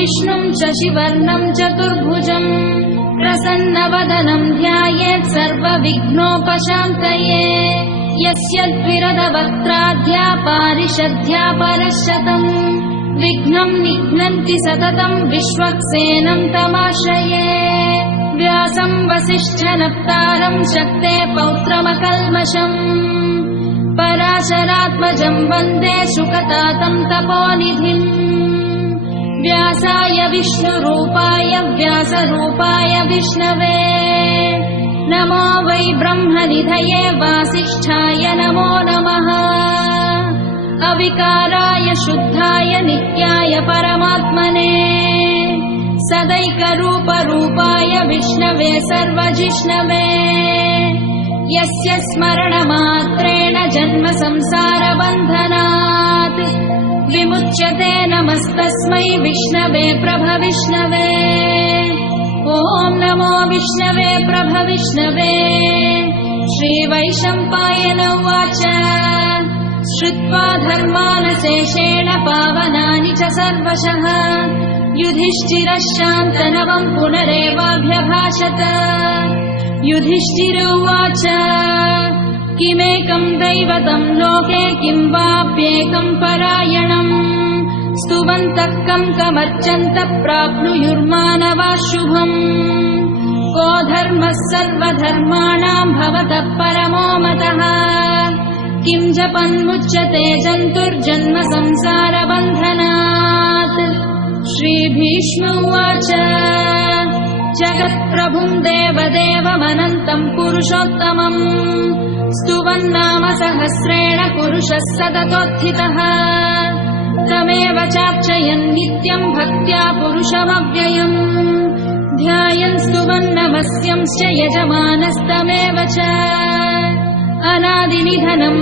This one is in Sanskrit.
विष्णुं शशिवर्णं चतुर्भुजं प्रसन्नवदनं ध्यायेत् सर्वविघ्नोपशान्तये यस्य द्विरदवक्त्राद्या पारिषद्या परशतं विघ्नं निघ्नन्ति सततं विश्वक्सेनं तमाश्रये व्यासं वसिष्ठनप्तारं शक्ते पौत्रमकल्मषम् पराशरात्मजं वन्दे शुकतातं तपोनिधिम् व्यासाय विष्णुरूपाय व्यासरूपाय विष्णवे नमो वै ब्रह्मनिधये वासिष्ठाय नमो नमः अविकाराय शुद्धाय नित्याय परमात्मने सदैकरूपरूपाय विष्णवे सर्वजिष्णवे यस्य स्मरणमात्रेण जन्म संसारबन्धनात् विमुच्यते नमस्तस्मै विष्णवे प्रभविष्णवे ॐ नमो विष्णवे प्रभविष्णवे श्रीवैशम्पायन उवाच श्रुत्वा धर्मानशेषेण पावनानि च सर्वशः युधिष्ठिरः शान्तनवं पुनरेवाभ्यभाषत युधिष्ठिर उवाच किमेकं दैवतं लोके किं वाप्येकं परायणम् स्तुवन्तः कमर्चन्तः प्राप्नुयुर्मानवाः शुभम् को धर्मः सर्वधर्माणां भवतः परमो मतः किं जपन्मुच्यते जन्तुर्जन्म संसारबन्धनात् श्रीभीष्म उवाच जगत्प्रभुं देवदेवमनन्तं पुरुषोत्तमम् स्तुवन्नाम सहस्रेण पुरुषः सततोत्थितः तमेव चार्चयन् नित्यं भक्त्या पुरुषमव्ययम् ध्यायन् स्तुवन्नमस्यंश्च यजमानस्तमेव च अनादिनिधनम्